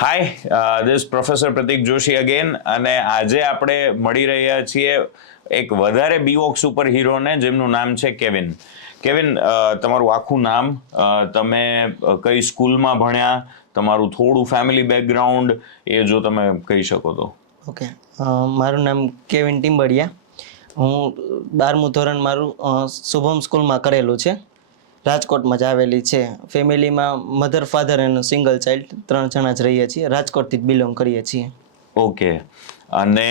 Hi, this professor પ્રતીક Joshi again, અને આજે આપણે મળી રહ્યા છીએ એક વધારે બીવોક સુપર હીરોને જેમનું નામ છે કેવિન. કેવિન, તમારું આખું નામ, તમે કઈ સ્કૂલમાં ભણ્યા, તમારું થોડું ફેમિલી બેકગ્રાઉન્ડ એ જો તમે કહી શકો તો. ઓકે, મારું નામ કેવિન ટીમ્બડિયા. હું 12મું ધોરણ મારું શુભમ સ્કૂલમાં કરેલું છે, રાજકોટમાં જ આવેલી છે. ફેમિલીમાં mother father and single child 3 જણા જ રહીએ છીએ. રાજકોટથી જ બિલોંગ કરીએ છીએ. ઓકે, અને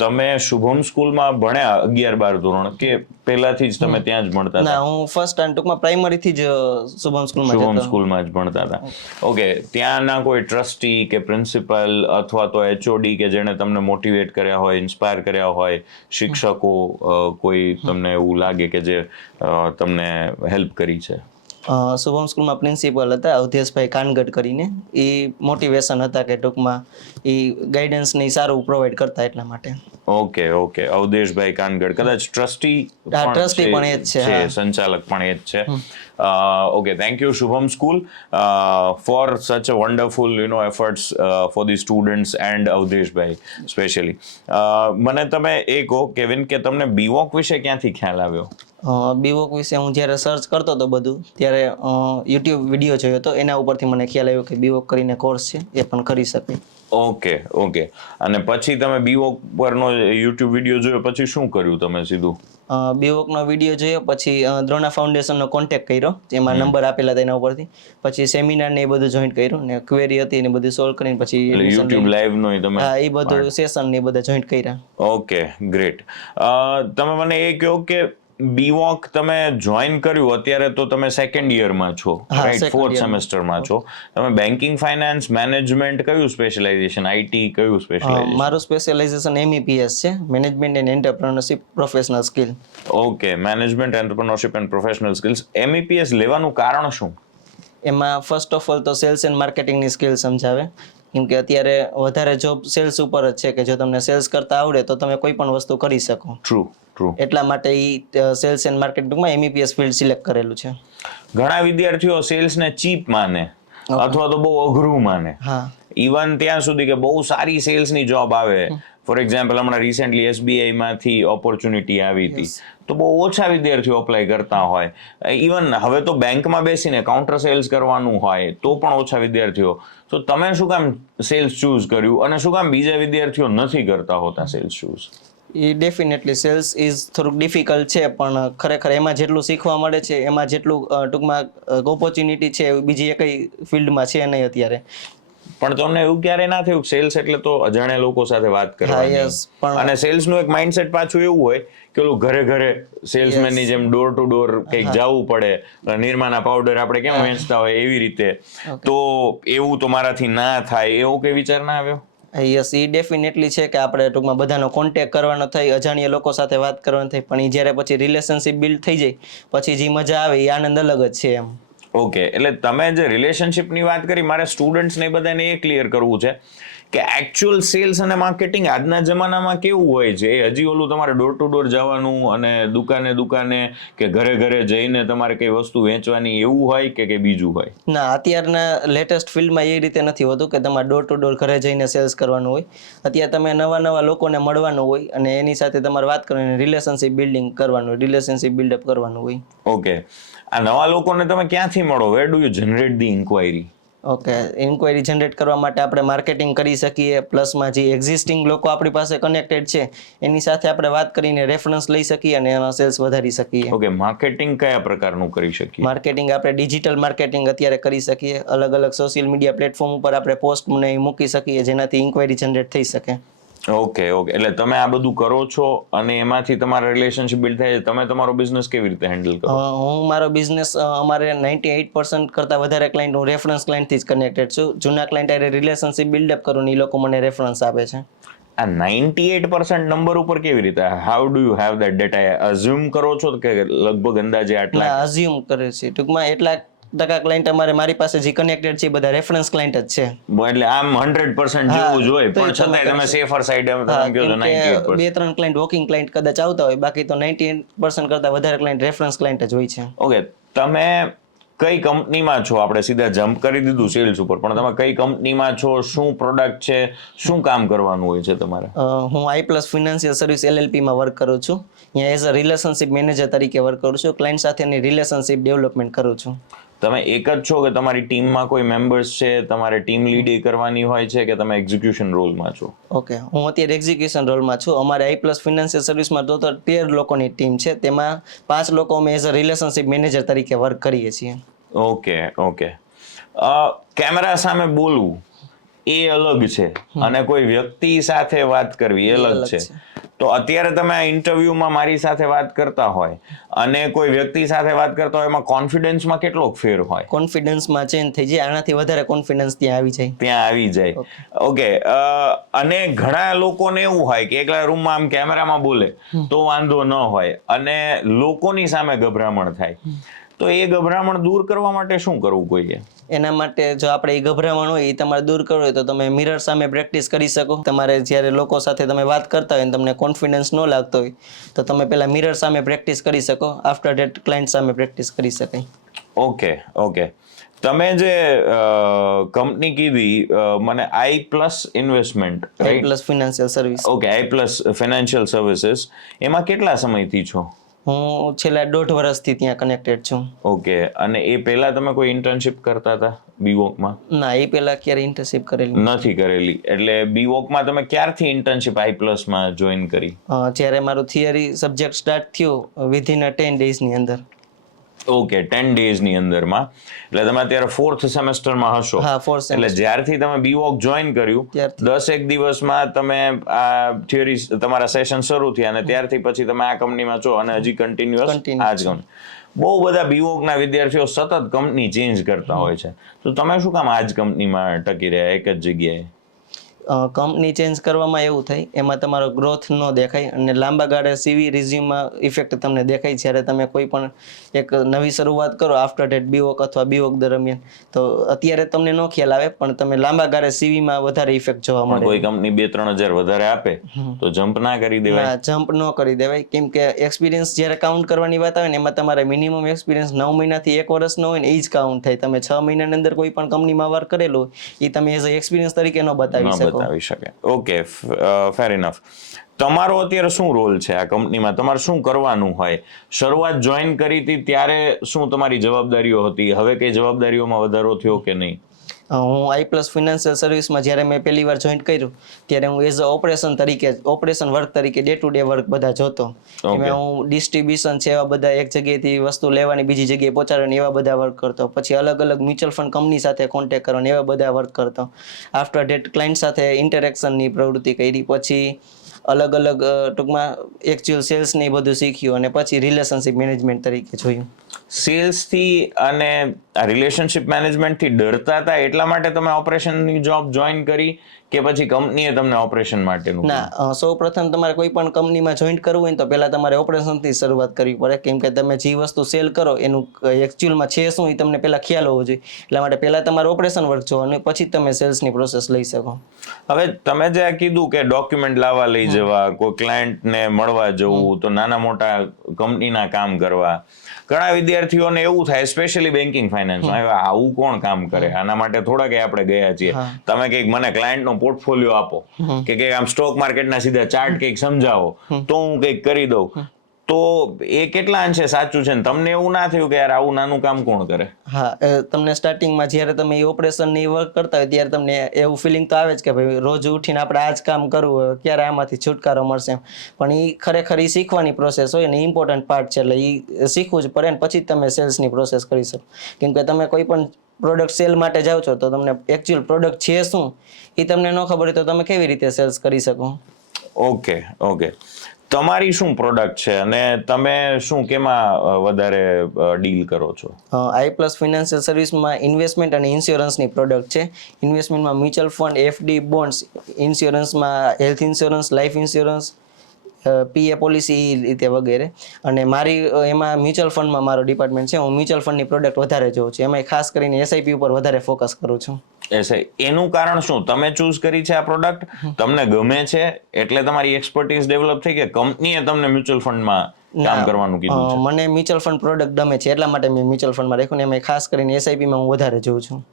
તમે શુભમ સ્કૂલમાં ભણ્યા 11-12 ધોરણ કે પહેલાથી જ તમે ત્યાં જ ભણતા હતા? ના, હું ફર્સ્ટ અને ટૂંકમાં પ્રાઇમરીથી જ શુભમ સ્કૂલમાં જ ભણતા હતા. ઓકે, ત્યાંના કોઈ ટ્રસ્ટી કે પ્રિન્સિપલ અથવા તો એચઓડી કે જેણે તમને મોટિવેટ કર્યા હોય, ઇન્સ્પાયર કર્યા હોય, શિક્ષકો કોઈ તમને એવું લાગે કે જે તમને હેલ્પ કરી છે? શુભમ સ્કૂલમાં પ્રિન્સિપલ હતા અવધેશભાઈ કાનગડ કરીને. એ મોટિવેશન હતા કે ટૂંકમાં એ ગાઈડન્સ ને સારું પ્રોવાઈડ કરતા, એટલા માટે. ઓકે, અવધેશભાઈ કાનગડ, કદાચ ટ્રસ્ટી પણ એ જ છે, સંચાલક પણ એ જ છે. Okay, thank you Shubham school for such a wonderful efforts for the students and અવધેશભાઈ સ્પેશિયલી. મને તમે એ કહો કેવિન કે તમને બીવોક વિશે ક્યાંથી ખ્યાલ આવ્યો? બીવોક વિશે હું જ્યારે સર્ચ કરતો હતો બધું, ત્યારે યુટ્યુબ વિડીયો જોયો હતો, એના ઉપરથી મને ખ્યાલ આવ્યો કે બીવોક કરીને કોર્સ છે, એ પણ કરી શકે. ઓકે, અને પછી તમે બીવોક પરનો યુટ્યુબ વિડીયો જોયો પછી શું કર્યું તમે સીધું? બીવોકનો વિડીયો જોયો પછી દ્રોણા ફાઉન્ડેશનનો કોન્ટેક્ટ કર્યો, જેમાં નંબર આપેલા હતા એના ઉપરથી. પછી સેમિનાર ને એ બધું જોઈન કર્યું, ને ક્વેરી હતી ને બધું સોલ્વ કરીને પછી યુટ્યુબ લાઈવ નો તમે? હા, એ બધું સેશન ને એ બધા જોઈન કર્યા. Okay, great. તમે મને એ કહો કે બીવોક તમે જોઈન કર્યું, અત્યારે તો તમે સેકન્ડ યરમાં છો, રાઈટ? 4th સેમેસ્ટરમાં છો. તમે બેન્કિંગ, ફાઇનાન્સ, મેનેજમેન્ટ કયું સ્પેશિયલાઇઝેશન, આઈટી કયું સ્પેશિયલાઇઝેશન? મારું સ્પેશિયલાઇઝેશન MEPS છે, management and entrepreneurship professional skill. Okay, management, entrepreneurship and professional skills. MEPS લેવાનું કારણ શું? એમાં ફર્સ્ટ ઓફ ઓલ તો સેલ્સ એન્ડ માર્કેટિંગની સ્કિલ સમજાવે. કેમ કે અત્યારે વધારે જોબ સેલ્સ ઉપર જ છે, કે જો તમને સેલ્સ કરતા આવડે તો તમે કોઈ પણ વસ્તુ કરી શકો. ટ્રુ. એટલા માટે સેલ્સ એન્ડ માર્કેટિંગમાં MEPS ફિલ્ડ સિલેક્ટ કરેલું છે. ઘણા વિદ્યાર્થીઓ સેલ્સને ચીપ માને અથવા તો બહુ અઘરું માને. ઇવન ત્યાં સુધી કે બહુ સારી સેલ્સની જોબ આવે. ફોર એક્ઝામ્પલ, હમણાં રિસેન્ટલી SBI-માંથી ઓપોર્ચ્યુનિટી આવી હતી, તો બહુ ઓછા વિદ્યાર્થીઓ અપ્લાય કરતા હોય. ઇવન હવે તો બેંકમાં બેસીને કાઉન્ટર સેલ્સ કરવાનું હોય તો પણ ઓછા વિદ્યાર્થીઓ. તો તમે શું કામ સેલ્સ ચૂઝ કર્યું, અને શું કામ બીજા વિદ્યાર્થીઓ નથી કરતા હોતા સેલ્સ ચૂઝ? એ ડેફિનેટલી સેલ્સ ઇઝ થોડુંક ડિફિકલ્ટ છે, પણ ખરેખર એમાં જેટલું શીખવા મળે છે, એમાં જેટલું ટૂંકમાં ઓપોર્ચ્યુનિટી છે બીજી એકઈ ફિલ્ડમાં છે નહીં અત્યારે. પણ તમને એવું ક્યારે ના થયું સેલ્સ એટલે તો અજાણ્યા લોકો સાથે વાત કરવાની? અને સેલ્સનું એક માઇન્ડસેટ પાછું એવું હોય કે ઓલું ઘરે સેલ્સમેનની જેમ ડોર ટુ ડોર કંઈક જવું પડે, નિરમાના પાવડર આપણે કેમ વેચતા હોય એવી રીતે. તો એવું તો મારાથી ના થાય, એવો કઈ વિચાર ના આવ્યો? યસ, એ ડેફિનેટલી છે કે આપણે ટૂંકમાં બધાનો કોન્ટેક્ટ કરવાનો થાય, અજાણ્યા લોકો સાથે વાત કરવાની થાય, પણ એ જ્યારે પછી રિલેશનશિપ બિલ્ડ થઈ જાય પછી જે મજા આવે એ આનંદ અલગ જ છે એમ. ઓકે, એટલે તમે જે રિલેશનશિપની વાત કરી, મારે સ્ટુડન્ટ્સને બધાને એ ક્લિયર કરવું છે કે એકચ્યુઅલ સેલ્સ અને માર્કેટિંગ આજના જમાનામાં કેવું હોય છે. હજી ઓલું તમારે ડોર ટુ ડોર જવાનું અને દુકાને કે ઘરે જઈને તમારે કઈ વસ્તુ વેચવાની એવું હોય કે કઈ બીજું હોય? ના, અત્યારના લેટેસ્ટ ફિલ્ડમાં એ રીતે નથી હોતું કે તમારે ડોર ટુ ડોર ઘરે જઈને સેલ્સ કરવાનું હોય. અત્યારે તમે નવા લોકોને મળવાનું હોય અને એની સાથે તમારે વાત કરવાની, રિલેશનશિપ બિલ્ડિંગ કરવાનું હોય, રિલેશનશિપ બિલ્ડઅપ કરવાનું હોય. ઓકે, આ નવા લોકોને તમે ક્યાંથી મળો? Where do you generate the enquiry? Okay, enquiry generate કરવા માટે આપણે માર્કેટિંગ કરી શકીએ, પ્લસમાં જે એક્ઝિસ્ટિંગ લોકો આપણી પાસે કનેક્ટેડ છે એની સાથે આપણે વાત કરીને રેફરન્સ લઈ શકીએ અને એના સેલ્સ વધારી શકીએ. ઓકે, માર્કેટિંગ કયા પ્રકારનું કરી શકીએ? માર્કેટિંગ આપણે ડિજિટલ માર્કેટિંગ અત્યારે કરી શકીએ. અલગ સોશિયલ મીડિયા પ્લેટફોર્મ ઉપર આપણે પોસ્ટ મૂકી શકીએ, જેનાથી ઇન્ક્વાયરી જનરેટ થઈ શકે. ઓકે, એટલે તમે આ બધું કરો છો અને એમાંથી તમારા રિલેશનશિપ બિલ્ડ થાય છે. તમે તમારો બિઝનેસ કેવી રીતે હેન્ડલ કરો? હું મારો બિઝનેસ અમારે 98% કરતાં વધારે ક્લાયન્ટ હું રેફરન્સ ક્લાયન્ટથી જ કનેક્ટેડ છું. જૂના ક્લાયન્ટ હારે રિલેશનશિપ બિલ્ડઅપ કરું ને એ લોકો મને રેફરન્સ આપે છે. આ 98% નંબર ઉપર કેવી રીતે? How do you have that data? Assume કરો છો કે લગભગ અંદાજે આટલા? અઝ્યુમ કરે છે. ટૂંકમાં એટલા ટકા ક્લાયન્ટ મારી પાસે જે કનેક્ટેડ છે એ બધા રેફરન્સ ક્લાયન્ટ જ છે. એટલે આમ 100% જેવું જ હોય, પણ છતાંય તમે સેફર સાઈડ એમ તમે કહો છો 98%. 2-3 ક્લાયન્ટ વોકિંગ ક્લાયન્ટ કદાચ આવતા હોય, બાકી તો 98% કરતાં વધારે ક્લાયન્ટ રેફરન્સ ક્લાયન્ટ જ હોય છે. ઓકે, તમે કઈ કંપનીમાં છો? આપણે સીધા જમ્પ કરી દીધું સેલ્સ ઉપર, પણ તમે કઈ કંપનીમાં છો, શું પ્રોડક્ટ છે, શું કામ કરવાનું હોય છે તમારે? હું i+ ફિનાન્શિયલ સર્વિસ LLP માં વર્ક કરું છું. અહીંયા એઝ અ રિલેશનશિપ મેનેજર તરીકે વર્ક કરું છું. ક્લાયન્ટ સાથેની રિલેશનશિપ ડેવલપમેન્ટ કરું છું. તમે એક જ છો કે તમારી ટીમમાં કોઈ મેમ્બર્સ છે? તમારે ટીમ લીડ કરવાની હોય છે કે તમે એક્ઝિક્યુશન રોલમાં છો? ઓકે, હું અત્યારે એક્ઝિક્યુશન રોલમાં છું. અમારે i+ ફિનાન્શિયલ સર્વિસમાં તો 13 લોકોની ટીમ છે. તેમાં 5 લોકો અમે એઝ અ રિલેશનશિપ મેનેજર તરીકે વર્ક કરીએ છીએ. ઓકે. કેમેરા સામે બોલવું એ અલગ છે અને કોઈ વ્યક્તિ સાથે વાત કરવી એ અલગ છે. તો અત્યારે તમે આ ઇન્ટરવ્યુમાં મારી સાથે વાત કરતા હોય અને કોઈ વ્યક્તિ સાથે વાત કરતા હોય, એમાં કોન્ફિડન્સમાં કેટલો ફેર હોય? કોન્ફિડન્સમાં ચેન્જ થઈ જાય. આનાથી વધારે કોન્ફિડન્સ ત્યાં આવી જાય. ઓકે. અને ઘણા લોકોને એવું હોય કે એકલા રૂમમાં આમ કેમેરામાં બોલે તો વાંધો ન હોય અને લોકોની સામે ગભરામણ થાય, તો એ ગભરામણ દૂર કરવા માટે શું કરવું જોઈએ? એના માટે જો આપણે એ ગભરામણ હોય એ તમારે દૂર કરવું હોય તો તમે મિરર સામે પ્રેક્ટિસ કરી શકો. તમારે જ્યારે લોકો સાથે તમે વાત કરતા હોય અને તમને કોન્ફિડન્સ ન લાગતો હોય તો તમે પહેલા મિરર સામે પ્રેક્ટિસ કરી શકો. આફ્ટર ધેટ ક્લાયન્ટ સામે પ્રેક્ટિસ કરી શકાય. ઓકે. તમે જે કંપની કીધી મને i+ investment, i+ financial service. Okay, i+ financial services, એમાં કેટલા સમયથી છો? હું છેલ્લા 1.5 વર્ષથી ત્યાં કનેક્ટેડ છું. ઓકે. અને એ પહેલા તમે કોઈ ઇન્ટર્નશિપ કરતા હતા બીવોકમાં? ના, એ પહેલા ક્યારે ઇન્ટર્નશિપ કરેલી નથી કરેલી. એટલે બીવોકમાં તમે ક્યારથી ઇન્ટર્નશિપ i+ માં જોઈન કરી? જ્યારે મારું થિયરી સબ્જેક્ટ સ્ટાર્ટ થયું વિધિન 10 ડેઝની અંદર. ઓકે, 10 ડેઝની અંદરમાં. એટલે તમે અત્યારે 4th સેમેસ્ટરમાં હશો. હા, 4th એટલે જ્યારથી તમે બીવોક જોઈન કર્યું 10 દિવસમાં તમે આ થિયરી તમારા સેશન શરૂ થયા અને ત્યારથી પછી તમે આ કંપનીમાં છો અને હજી કન્ટિન્યુઅસ આ જ કંપની. બહુ બધા બીવોકના વિદ્યાર્થીઓ સતત કંપની ચેન્જ કરતા હોય છે, તો તમે શું કામ આ જ કંપનીમાં ટકી રહ્યા એક જ જગ્યાએ? કંપની ચેન્જ કરવામાં એવું થાય, એમાં તમારો ગ્રોથ ન દેખાય અને લાંબા ગાળે CV રિઝ્યુમમાં ઇફેક્ટ તમને દેખાય જ્યારે તમે કોઈ પણ એક નવી શરૂઆત કરો આફ્ટર ડેટ બીવોક અથવા બીવોક દરમિયાન. તો અત્યારે તમને ન ખ્યાલ આવે પણ તમે લાંબા ગાળે CVમાં વધારે ઇફેક્ટ જોવા મળે. કોઈ કંપની 2-3 હજાર વધારે આપે તો જમ્પ ના કરી દેવાય? ના, જમ્પ ન કરી દેવાય. કેમ કે એક્સપિરિયન્સ જ્યારે કાઉન્ટ કરવાની વાત આવે ને એમાં તમારે મિનિમમ એક્સપિરિયન્સ 9 મહિનાથી 1 વર્ષનો હોય ને એ જ કાઉન્ટ થાય. તમે 6 મહિનાની અંદર કોઈ પણ કંપનીમાં વર્ક કરેલું એ તમે એઝ અ એક્સપિરિયન્સ તરીકે ન બતાવી શકે. ઓકે, ફેર ઇનફ. તમારો અત્યારે શું રોલ છે આ કંપનીમાં? તમારે શું કરવાનું હોય? શરૂઆત જોઈન કરી હતી ત્યારે શું તમારી જવાબદારીઓ હતી? હવે કઈ જવાબદારીઓમાં વધારો થયો કે નહીં? હું i+ ફિનાન્શિયલ સર્વિસમાં જ્યારે મેં પહેલી વાર જોઈન કર્યું ત્યારે હું એઝ અ ઓપરેશન વર્ક તરીકે ડે ટુ ડે વર્ક બધા જોતો. એમાં હું ડિસ્ટ્રીબ્યુશન છે એવા બધા એક જગ્યાએથી વસ્તુ લેવાની બીજી જગ્યાએ પહોંચાડવાની એવા બધા વર્ક કરતો. પછી અલગ મ્યુચ્યુઅલ ફંડ કંપની સાથે કોન્ટેક્ટ કરવાની એવા બધા વર્ક કરતો. આફ્ટર ડેટ ક્લાયન્ટ સાથે ઇન્ટરેક્શનની પ્રવૃત્તિ કરી. પછી અલગ ટૂંકમાં એકચ્યુઅલ સેલ્સ ને એ બધું શીખ્યું અને પછી રિલેશનશિપ મેનેજમેન્ટ તરીકે જોયું. સેલ્સથી અને આ રિલેશનશિપ મેનેજમેન્ટથી ડરતા હતા એટલા માટે તમે ઓપરેશનની જોબ જોઈન કરી કે પછી કંપનીએ તમને ઓપરેશન માટેનું? ના, સૌ પ્રથમ તમારે કોઈ પણ કંપનીમાં જોઈન કરવું હોય તો પહેલા તમારે ઓપરેશનથી શરૂઆત કરવી પડે. કેમ કે તમે જે વસ્તુ સેલ કરો એનું એકચ્યુઅલમાં છે શું એ તમને પહેલા ખ્યાલ હોવો જોઈએ. એટલા માટે પહેલા તમારે ઓપરેશન વર્ક જોવાનું, પછી તમે સેલ્સની પ્રોસેસ લઈ શકો. હવે તમે જે કીધું કે ડોક્યુમેન્ટ લાવવા લઈ જવા, કોઈ ક્લાયન્ટને મળવા જવું, તો નાના મોટા કંપનીના કામ કરવા, ઘણા વિદ્યાર્થીઓને એવું થાય, સ્પેશિયલી બેન્કિંગ ફાઇનાન્સમાં, આવું કોણ કામ કરે? આના માટે થોડા કે આપણે ગયા છીએ. તમે કંઈક મને ક્લાયન્ટનો પોર્ટફોલિયો આપો કે કંઈક આમ સ્ટોક માર્કેટના સીધા ચાર્ટ કંઈક સમજાવો તો હું કંઈક કરી દઉં. તો એ કેટલા અંશે સાચું છે? તમને એવું ના થયું કે યાર આવું નાનું કામ કોણ કરે? હા, તમને સ્ટાર્ટિંગમાં જ્યારે તમે એ ઓપરેશનની વર્ક કરતા હોય ત્યારે તમને એવું ફિલિંગ તો આવે જ કે ભાઈ રોજ ઉઠીને આપણે આ જ કામ કરવું હોય, ક્યારે આમાંથી છુટકારો મળશે. પણ એ ખરેખર એ શીખવાની પ્રોસેસ હોય ને ઇમ્પોર્ટન્ટ પાર્ટ છે, એટલે એ શીખવું જ પડે ને પછી જ તમે સેલ્સની પ્રોસેસ કરી શકો. કેમ કે તમે કોઈ પણ પ્રોડક્ટ સેલ માટે જાઓ છો તો તમને એકચ્યુઅલ પ્રોડક્ટ છે શું એ તમને ન ખબર હોય તો તમે કેવી રીતે સેલ્સ કરી શકો? ઓકે. તમારી શું પ્રોડક્ટ છે અને તમે શું કેમાં વધારે ડીલ કરો છો? i+ ફિનાન્શિયલ સર્વિસમાં ઇન્વેસ્ટમેન્ટ અને ઇન્સ્યોરન્સની પ્રોડક્ટ છે. ઇન્વેસ્ટમેન્ટમાં મ્યુચ્યુઅલ ફંડ, FD, બોન્ડ્સ, ઇન્સ્યોરન્સમાં health insurance, life insurance, PA policy એ રીતે વગેરે. અને મારી એમાં મ્યુચ્યુઅલ ફંડમાં મારો ડિપાર્ટમેન્ટ છે. હું મ્યુચ્યુઅલ ફંડની પ્રોડક્ટ વધારે જોઉં છું. એમાં ખાસ કરીને SIP ઉપર વધારે ફોકસ કરું છું. એનું કારણ શું? તમે ચૂઝ કરી છે આ પ્રોડક્ટ? તમને ગમે છે એટલે તમારી એક્સપર્ટીઝ ડેવલપ થઈ કે કંપનીએ તમને મ્યુચ્યુઅલ ફંડમાં કામ કરવાનું કીધું છે? મને મ્યુચ્યુઅલ ફંડ પ્રોડક્ટ ગમે છે એટલા માટે મેં મ્યુચ્યુઅલ ફંડમાં રાખ્યું ને એમાં ખાસ કરીને એસઆઈપીમાં હું વધારે જોઉં છું.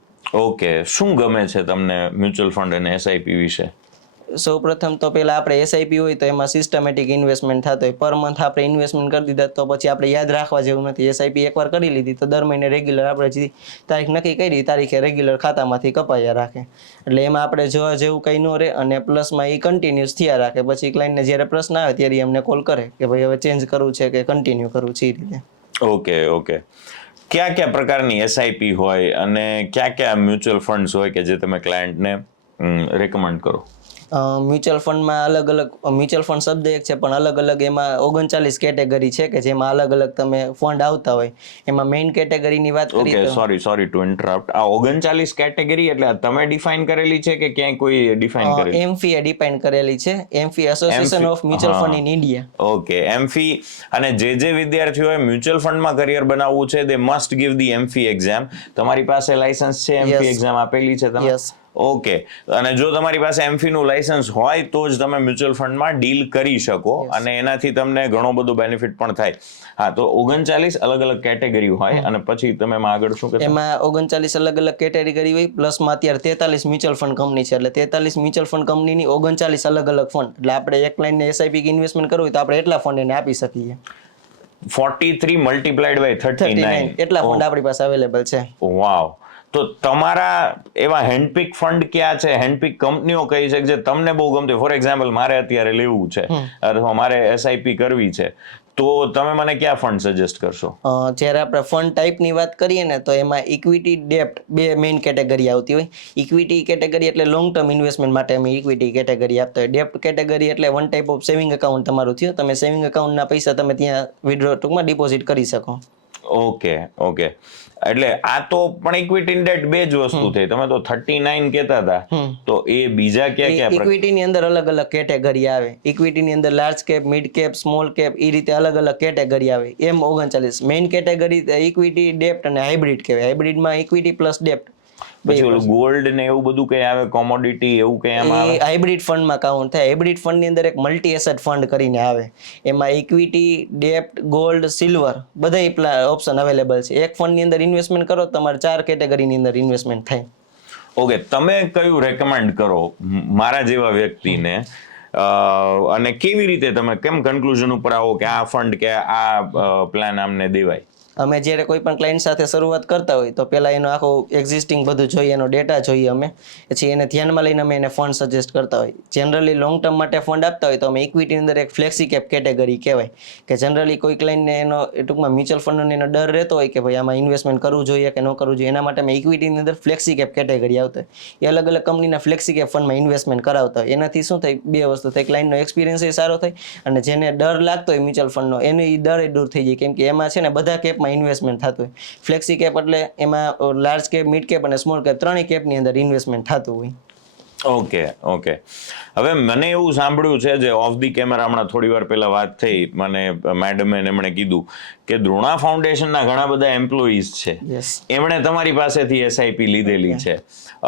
ઓકે, શું ગમે છે તમને મ્યુચ્યુઅલ ફંડ અને એસઆઈપી વિશે? સૌ પ્રથમ તો પહેલા આપણે એસઆઈપી હોય તો એમાં સિસ્ટમેટિક ઇન્વેસ્ટમેન્ટ થતો હોય. પર મંથ આપણે ઇન્વેસ્ટમેન્ટ કરી દીધા તો પછી આપણે યાદ રાખવા જેવું નથી. એસઆઈપી એકવાર કરી લીધી તો દર મહિને રેગ્યુલર આપણે જે તારીખ નક્કી કરી તારીખે રેગ્યુલર ખાતામાંથી કપાયા રાખે. એટલે એમાં આપણે જોવા જેવું કંઈ ન રહે અને પ્લસમાં એ કન્ટિન્યુઅસ થયા રાખે. પછી ક્લાયન્ટને જ્યારે પ્રશ્ન આવે ત્યારે અમને કોલ કરે કે ભાઈ હવે ચેન્જ કરવું છે કે કન્ટિન્યુ કરવું છે એ રીતે. ઓકે. કયા કયા પ્રકારની એસઆઈપી હોય અને કયા મ્યુચ્યુઅલ ફંડ્સ હોય કે જે તમે ક્લાયન્ટને રેકમેન્ડ કરો? મ્યુચ્યુઅલ ફંડમાં અલગ અલગ મ્યુચ્યુઅલ ફંડ શબ્દ એક છે પણ અલગ અલગ એમાં 39 કેટેગરી છે કે જેમાં અલગ અલગ તમે ફંડ આવતા હોય. એમાં મેઇન કેટેગરીની વાત કરીએ તો સોરી ટુ ઇન્ટરપ્ટ. આ 39 કેટેગરી એટલે તમે ડિફાઇન કરેલી છે કે ક્યાંય કોઈ ડિફાઇન કરેલી? એમફી એ ડિફાઇન કરેલી છે. AMFI association of mutual fund in India. Okay, AMFI. અને જે વિદ્યાર્થીઓએ મ્યુચ્યુઅલ ફંડમાં કરિયર બનાવવું છે they must give the AMFI exam. તમારી પાસે લાયસન્સ છે? એમફી એક્ઝામ આપેલી છે તમે? ઓકે. અને જો તમારી પાસે એમફી નું લાયસન્સ હોય તો જ તમે મ્યુચ્યુઅલ ફંડમાં ડીલ કરી શકો અને એનાથી તમને ઘણો બધો બેનિફિટ પણ થાય. હા, તો 39 અલગ અલગ કેટેગરી હોય અને પછી તમે એમાં આગળ શું કહેતા? એમાં 39 અલગ અલગ કેટેગરી હોય પ્લસમાં અત્યારે 43 મ્યુચ્યુઅલ ફંડ કંપની છે. એટલે 43 મ્યુચ્યુઅલ ફંડ કંપનીની 39 અલગ અલગ ફંડ. એટલે આપણે એક ક્લાયન્ટને એસઆઈપી ઇન્વેસ્ટમેન્ટ કરવું હોય તો આપણે એટલા ફંડ એને આપી શકીએ. 43 મલ્ટીપ્લાઇડ બાય 39 એટલા ફંડ આપણી પાસે અવેલેબલ છે. વાવ. તો તમારા એવા હેન્ડપિક ફંડ ક્યાં છે, હેન્ડપિક કંપનીઓ કઈ છે જે તમને બહુ ગમતી? ફોર એક્ઝામ્પલ મારે અત્યારે લેવું છે અથવા મારે એસઆઈપી કરવી છે તો તમે મને ક્યાં ફંડ સજેસ્ટ કરશો? જ્યારે આપણે ફંડ ટાઈપની વાત કરીએ ને તો એમાં ઇક્વિટી ડેપ્ટ બે મેઇન કેટેગરી આવતી હોય. ઇક્વિટી કેટેગરી એટલે લોંગ ટર્મ ઇન્વેસ્ટમેન્ટ માટે અમે ઇક્વિટી કેટેગરી આપતા હોય. ડેપ્ટ કેટેગરી એટલે one type of saving account તમારું થયું. તમે સેવિંગ એકાઉન્ટના પૈસા તમે ત્યાં વિડ્રો ટૂંકમાં ડિપોઝિટ કરી શકો. ઓકે. એટલે આ તો પણ ઇક્વિટી ડેટ બે જ વસ્તુ થઈ. તમે તો 39 કહેતા હતા તો એ બીજા ક્યાં ઇક્વિટીની અંદર અલગ અલગ કેટેગરી આવે. ઇક્વિટીની અંદર large cap, mid cap, small cap એ રીતે અલગ અલગ કેટેગરી આવે. એમ 39 મેઇન કેટેગરી ઇક્વિટી, ડેપ્ટ અને હાઇબ્રિડ કહેવાય. હાઇબ્રિડમાં ઇક્વિટી પ્લસ ડેપ્ટ. પછી ઓલું ગોલ્ડ ને એવું બધું કઈ આવે, કોમોડિટી એવું કઈ આમાં આવે? હાઇબ્રિડ ફંડમાં કાઉન્ટ થાય. હાઇબ્રિડ ફંડની અંદર એક મલ્ટી એસેટ ફંડ કરીને આવે. એમાં ઇક્વિટી, ડેપ્ટ, ગોલ્ડ, સિલ્વર બધા ઓપ્શન અવેલેબલ છે. એક ફંડની અંદર ઇન્વેસ્ટમેન્ટ કરો તમારે 4 કેટેગરીની અંદર ઇન્વેસ્ટમેન્ટ થાય. ઓકે, તમે કયું રેકમેન્ડ કરો મારા જેવા વ્યક્તિને અને કેવી રીતે તમે કેમ કન્ક્લુઝન ઉપર આવો કે આ ફંડ કે આ પ્લાન આમને દેવાય? અમે જ્યારે કોઈ પણ ક્લાયન્ટ સાથે શરૂઆત કરતા હોય તો પહેલાં એનો આખો એક્ઝિસ્ટિંગ બધું જોઈએ, એનો ડેટા જોઈએ અમે. પછી એને ધ્યાનમાં લઈને અમે એને ફંડ સજેસ્ટ કરતા હોય. જનરલી લોંગ ટર્મ માટે ફંડ આપતા હોય તો અમે ઇક્વિટીની અંદર એક ફ્લેક્સી કેપ કેટેગરી કહેવાય કે જનરલી કોઈ ક્લાયન્ટને એનો ટૂંકમાં મ્યુચ્યુઅલ ફંડનો એનો ડર રહેતો હોય કે ભાઈ આમાં ઇન્વેસ્ટમેન્ટ કરવું જોઈએ કે ન કરવું જોઈએ. એના માટે અમે ઇક્વિટીની અંદર ફ્લેક્સી કેપ કેટેગરી આવતા હોય. એ અલગ અલગ કંપનીના ફ્લેક્સી કેપ ફંડમાં ઇન્વેસ્ટમેન્ટ કરાવતા હોય. એનાથી શું થાય? બે વસ્તુ થાય. ક્લાયન્ટનો એક્સપિરિયન્સ એ સારો થાય અને જેને ડર લાગતો હોય મ્યુચ્યુઅલ ફંડનો એનો એ ડર દૂર થઈ જાય. કેમ કે એમાં છે ને બધા કેપ ઇન્વેસ્ટમેન્ટ થતું હોય. ફ્લેક્સી કેપ એટલે એમાં લાર્જ કેપ, મિડ કેપ અને સ્મોલ કેપ ત્રણેય કેપની અંદર ઇન્વેસ્ટમેન્ટ થતું હોય. ઓકે. હવે મને એવું સાંભળ્યું છે, જે ઓફ ધી કેમેરા હમણાં થોડી વાર પહેલા વાત થઈ, મને મેડમે એમણે કીધું કે દ્રોણા ફાઉન્ડેશનના ઘણા બધા એમ્પ્લોઈઝ છે, એમણે તમારી પાસેથી એસઆઈપી લીધેલી છે.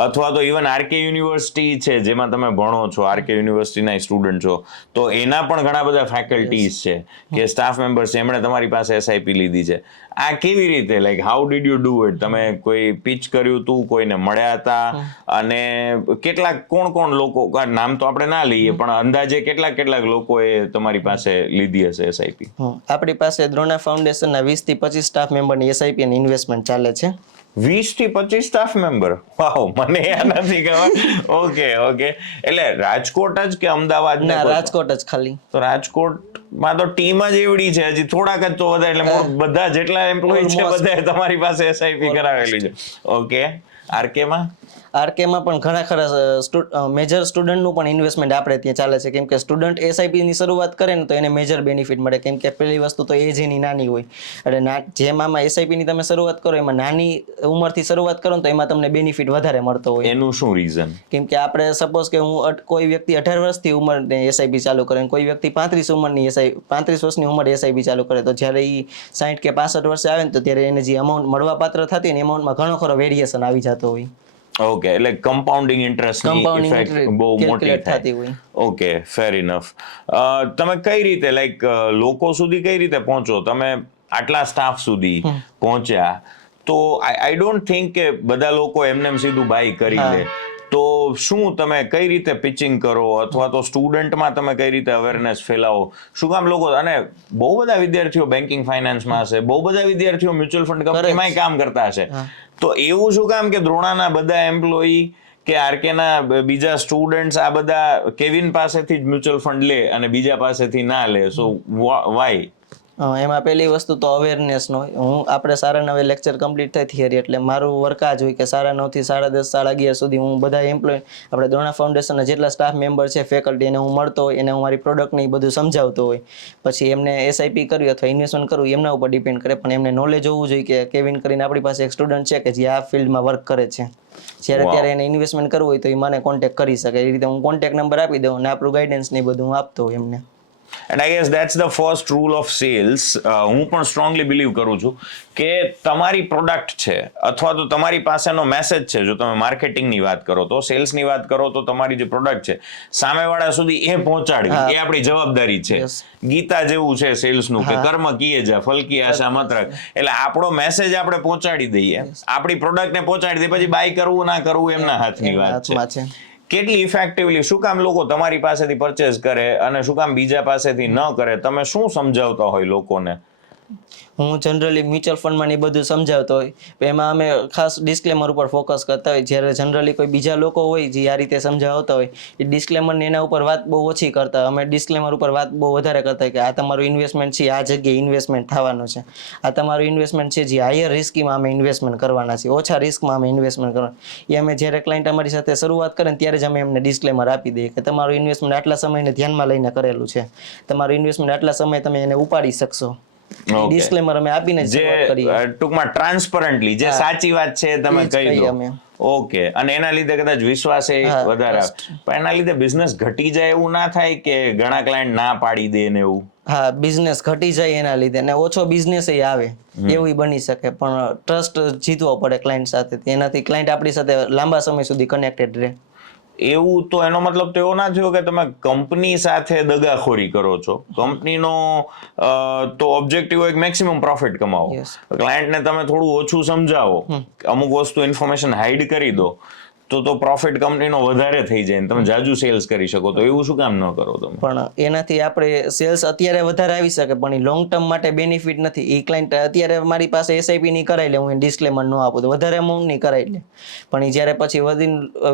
અથવા તો ઇવન આરકે યુનિવર્સિટી છે જેમાં તમે ભણો છો, આરકે યુનિવર્સિટીના સ્ટુડન્ટ છો, તો એના પણ ઘણા બધા ફેકલ્ટીઝ છે કે સ્ટાફ મેમ્બર્સ છે, એમણે તમારી પાસે એસઆઈપી લીધી છે. આ કેવી રીતે, like how did you do it? તમે કોઈ પિચ કર્યું હતું, કોઈને મળ્યા હતા, અને કોણ લોકો, નામ તો આપણે ના લઈએ પણ અંદાજે કેટલા લોકોએ તમારી પાસે લીધી હશે એસઆઈપી? આપણી પાસે દ્રોણા ફાઉન્ડેશનના 20 થી 25 સ્ટાફ મેમ્બરની એસઆઈપી અને ઇન્વેસ્ટમેન્ટ ચાલે છે. 20 થી 25 સ્ટાફ મેમ્બર? વાવ, મને આ નથી ખબર. ઓકે. એટલે રાજકોટ જ કે અમદાવાદ? ના, રાજકોટ જ ખાલી. તો રાજકોટમાં તો ટીમ જ એવડી છે, હજી થોડાક જ તો વધારે, એટલે બધા જેટલા એમ્પ્લોય છે બધા તમારી પાસે એસઆઈપી કરાવેલી છે. ઓકે. આરકેમાં પણ ઘણા ખરા મેજર સ્ટુડન્ટનું પણ ઇન્વેસ્ટમેન્ટ આપણે ત્યાં ચાલે છે. કેમ કે સ્ટુડન્ટ એસઆઈપીની શરૂઆત કરે ને તો એને મેજર બેનિફિટ મળે. કેમ કે પહેલી વસ્તુ તો એજ એની નાની હોય. એટલે જેમ આમાં એસઆઈપીની તમે શરૂઆત કરો એમાં નાની ઉંમરથી શરૂઆત કરો તો એમાં તમને બેનિફિટ વધારે મળતો હોય. એનું શું રીઝન? કેમ કે આપણે સપોઝ કે કોઈ વ્યક્તિ 18 વર્ષથી ઉંમરની એસઆઈપી ચાલુ કરે, કોઈ વ્યક્તિ 35 વર્ષની ઉંમરે એસઆઈપી ચાલુ કરે, તો જ્યારે એ 60 કે 65 વર્ષે આવે ને તો ત્યારે એને જે અમાઉન્ટ મળવા પાત્ર થતી ને એમાઉન્ટમાં ઘણો ખરો વેરિએશન આવી જતો હોય. ઓકે, એટલે કમ્પાઉન્ડિંગ ઇન્ટરેસ્ટની કમ્પાઉન્ડિંગ ઇફેક્ટ બહુ મોટી થતી થાય. હોય. ઓકે, ફેર ઇનફ. તમે કઈ રીતે લાઈક લોકો સુધી કઈ રીતે પહોંચો? તમે આટલા સ્ટાફ સુધી પહોંચ્યા તો આઈ ડોન્ટ થિંક કે બધા લોકો એમને સીધું બાય કરી લે. તો શું તમે કઈ રીતે પિચિંગ કરો, અથવા તો સ્ટુડન્ટમાં તમે કઈ રીતે અવેરનેસ ફેલાવો? શું કામ લોકો, અને બહુ બધા વિદ્યાર્થીઓ બેન્કિંગ ફાઇનાન્સમાં હશે, બહુ બધા વિદ્યાર્થીઓ મ્યુચ્યુઅલ ફંડ કંપનીમાં કામ કરતા હશે, તો એવું શું કામ કે દ્રોણાના બધા એમ્પ્લોયી કે આરકેના બીજા સ્ટુડન્ટ્સ આ બધા કેવિન પાસેથી જ મ્યુચ્યુઅલ ફંડ લે અને બીજા પાસેથી ના લે? સો વાય? એમાં પહેલી વસ્તુ તો અવેરનેસ નો. આપણે 9:30 લેક્ચર કમ્પ્લીટ થાય થિયરી, એટલે મારું વર્ક આ જ હોય કે 9:30 થી 10:30 11:30 સુધી હું બધા એમ્પ્લોય, આપણે દ્રોણા ફાઉન્ડેશનના જેટલા સ્ટાફ મેમ્બર છે, ફેકલ્ટી, એને હું મળતો હોય, એને હું મારી પ્રોડક્ટને બધું સમજાવતો હોય. પછી એમને એસઆઈપી કરવી અથવા ઇન્વેસ્ટમેન્ટ કરવું એમના ઉપર ડિપેન્ડ કરે, પણ એમને નોલેજ હોવું જોઈએ કે કેવિન કરીને આપણી પાસે એક સ્ટુડન્ટ છે કે જે આ ફિલ્ડમાં વર્ક કરે છે. જ્યારે ત્યારે એને ઇન્વેસ્ટમેન્ટ કરવું હોય તો એ મને કોન્ટેક્ટ કરી શકે. એ રીતે હું કોન્ટેક્ટ નંબર આપી દઉં અને આપણું ગાઈડન્સ ને બધું હું આપતો હોય એમને. And I guess that's the first rule of sales. હું પણ સ્ટ્રોંગલી બિલીવ કરું છું કે તમારી પ્રોડક્ટ છે અથવા તો તમારી પાસેનો મેસેજ છે, જો તમે માર્કેટિંગની વાત કરો તો, સેલ્સની વાત કરો તો તમારી જે પ્રોડક્ટ છે સામેવાળા સુધી એ પહોંચાડવી એ આપણી જવાબદારી છે. ગીતા જેવું છે સેલ્સનું કે કર્મ કિયે જા ફલ કી આશા મત રાખ. એટલે આપણો મેસેજ આપણે પહોંચાડી દઈએ, આપણી પ્રોડક્ટને પહોંચાડી દઈએ, પછી બાય કરવું ના કરવું એમના હાથની વાત છે. કેટલી ઇફેક્ટિવલી શું કામ લોકો તમારી પાસેથી પરચેઝ કરે અને શું કામ બીજા પાસેથી ન કરે? તમે શું સમજાવતા હોય લોકોને? હું જનરલી મ્યુચ્યુઅલ ફંડમાં ને બધું સમજાવતો હોય, એમાં અમે ખાસ ડિસ્ક્લેમર ઉપર ફોકસ કરતા હોય. જ્યારે જનરલી કોઈ બીજા લોકો હોય જે આ રીતે સમજાવતા હોય, એ ડિસ્ક્લેમર ને એના ઉપર વાત બહુ ઓછી કરતા. અમે ડિસ્ક્લેમર ઉપર વાત બહુ વધારે કરતા હોય કે આ તમારું ઇન્વેસ્ટમેન્ટ છે, આ જગ્યાએ ઇન્વેસ્ટમેન્ટ થવાનું છે, આ તમારું ઇન્વેસ્ટમેન્ટ છે જે હાયર રિસ્કીમાં અમે ઇન્વેસ્ટમેન્ટ કરવાના છે, ઓછા રિસ્કમાં અમે ઇન્વેસ્ટમેન્ટ કરવાના. એ અમે જ્યારે ક્લાયન્ટ અમારી સાથે શરૂઆત કરે ને ત્યારે જ અમે એમને ડિસ્ક્લેમર આપી દઈએ કે તમારું ઇન્વેસ્ટમેન્ટ આટલા સમયને ધ્યાનમાં લઈને કરેલું છે, તમારું ઇન્વેસ્ટમેન્ટ આટલા સમય તમે એને ઉપાડી શકશો. ડિસ્ક્લેમર અમે આપીને જે ટૂંકમાં ટ્રાન્સપરન્ટલી જે સાચી વાત છે તમે કહી દો. ઓકે, અને એના લીધે કદાચ વિશ્વાસ એ વધારે આવે. પણ એના લીધે બિઝનેસ ઘટી જાય એવું ના થાય કે ઘણા ક્લાયન્ટ ના પાડી દે ને એવું? હા, બિઝનેસ ઘટી જાય એના લીધે, ને ઓછો બિઝનેસ એ આવે એવું બની શકે, પણ ટ્રસ્ટ જીતવો પડે ક્લાયન્ટ સાથે. એનાથી ક્લાયન્ટ આપણી સાથે લાંબા સમય સુધી કનેક્ટેડ રહે. એવું તો એનો મતલબ તો એવો ના થયો કે તમે કંપની સાથે દગાખોરી કરો છો. કંપનીનો તો ઓબ્જેક્ટિવ હોય મેક્સિમમ પ્રોફિટ કમાવો. ક્લાયન્ટને તમે થોડું ઓછું સમજાવો, અમુક વસ્તુ ઇન્ફોર્મેશન હાઈડ કરી દો, તો પ્રોફિટ કંપનીનો વધારે થઈ જાય ને તમે જાજુ સેલ્સ કરી શકો. તો એવું શું કામ ન કરો તમે? પણ એનાથી આપણે સેલ્સ અત્યારે વધારે આવી શકે, પણ એ લોંગ ટર્મ માટે બેનિફિટ નથી. એ ક્લાયન્ટ અત્યારે મારી પાસે એસઆઈપી ની કરાવી લે, હું ડિસ્ક્લેમર ન આપું તો વધારે અમાઉન્ટ ની કરાવી લે, પણ એ જ્યારે પછી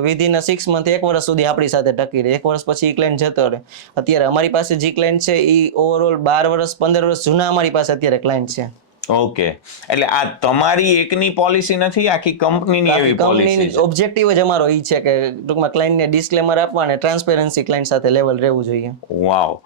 વિધિન 6 મંથ 1 વર્ષ સુધી આપણી સાથે ટકી રહે. 1 વર્ષ પછી એ ક્લાયન્ટ જતો રહે. અત્યારે અમારી પાસે જે ક્લાયન્ટ છે એ ઓવરઓલ 12 વર્ષ 15 વર્ષ જૂના અમારી પાસે અત્યારે ક્લાયન્ટ છે. ઓકે, એટલે આ તમારી એકની પોલિસી નથી, આખી કંપનીની એવી પોલિસી છે. ઓબ્જેક્ટિવ જ અમારો ઈ છે કે ટૂંકમાં ક્લાયન્ટને ડિસ્ક્લેમર આપવા અને ટ્રાન્સપેરન્સી ક્લાયન્ટ સાથે લેવલ રહેવું જોઈએ. વાવ.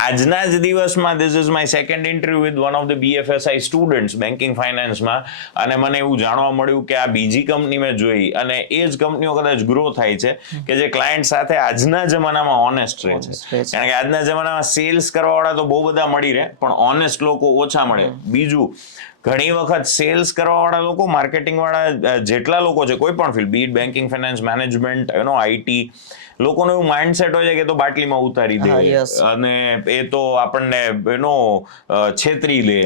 આજના જ દિવસમાં this is my second interview with one of the BFSI students banking ફાઇનાન્સમાં, અને મને એવું જાણવા મળ્યું કે આ બીજી કંપની મેં જોઈ અને એ જ કંપનીઓ કદાચ ગ્રો થાય છે કે જે ક્લાયન્ટ સાથે આજના જમાનામાં ઓનેસ્ટ રહે છે. કારણ કે આજના જમાનામાં સેલ્સ કરવાવાળા તો બહુ બધા મળી રહે, પણ ઓનેસ્ટ લોકો ઓછા મળે. બીજું, ઘણી વખત સેલ્સ કરવાવાળા લોકો, માર્કેટિંગ વાળા જેટલા લોકો છે કોઈ પણ field, bit banking finance, management, IT, લોકોનું એવું માઇન્ડસેટ હોય છે કે તો બાટલીમાં ઉતારી દે અને એ તો આપણને છેતરી લે.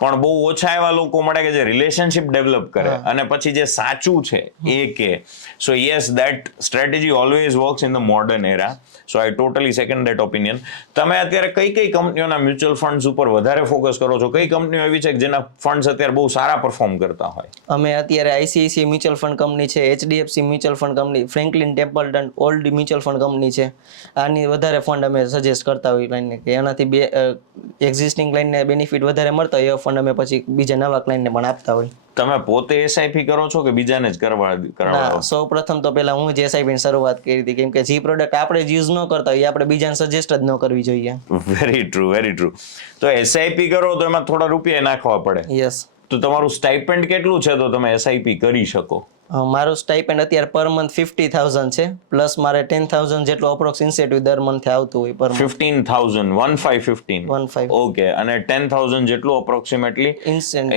પણ બહુ ઓછા એવા લોકો મળે કે જે રિલેશનશિપ ડેવલપ કરે અને પછી જે સાચું છે એ કે. સો yes, that strategy always works in the modern era. So I totally second that opinion. તમે અત્યારે કઈ કઈ કંપનીઓના મ્યુચ્યુઅલ ફંડ્સ ઉપર વધારે ફોકસ કરો છો? કઈ કંપનીઓ એવી છે કે જેના ફંડ્સ અત્યારે બહુ સારા પરફોર્મ કરતા હોય? અમે અત્યારે ICICI મ્યુચ્યુઅલ ફંડ કંપની છે, HDFC mutual fund company, Franklin Templeton old mutual fund company છે. આની વધારે ફંડ અમે સજેસ્ટ કરતા હોય ક્લાયન્ટને કે એનાથી એક્ઝિસ્ટિંગ ક્લાયન્ટને બેનિફિટ વધારે મળતા હોય એ ફંડ અમે પછી બીજા નવા ક્લાયન્ટને પણ આપતા હોય. તમે પોતે એસઆઈપી કરો છો કે બીજાને જ કરાવો? સૌ પ્રથમ તો પહેલા હું જ એસઆઈપી ની શરૂઆત કરી હતી, કેમ કે જે પ્રોડક્ટ આપણે જ યુઝ ન કરતા હોય એ આપણે બીજાને સજેસ્ટ જ ન કરવી જોઈએ. Very true, very true. તો એસઆઈપી કરો તો એમાં થોડા રૂપિયા નાખવા પડે. યસ. તો તમારું સ્ટાઇપેન્ડ કેટલું છે તો તમે એસઆઈપી કરી શકો? મારું સ્ટાઇપેન્ડ અત્યારે પર મંથ 50,000 છે, પ્લસ મારે 10,000 જેટલો અપ્રોક્સ ઇન્સેન્ટિવ દર મંથે આવતું હોય પર 15,000 15. ઓકે, અને 10,000 જેટલું અપ્રોક્સિમેટલી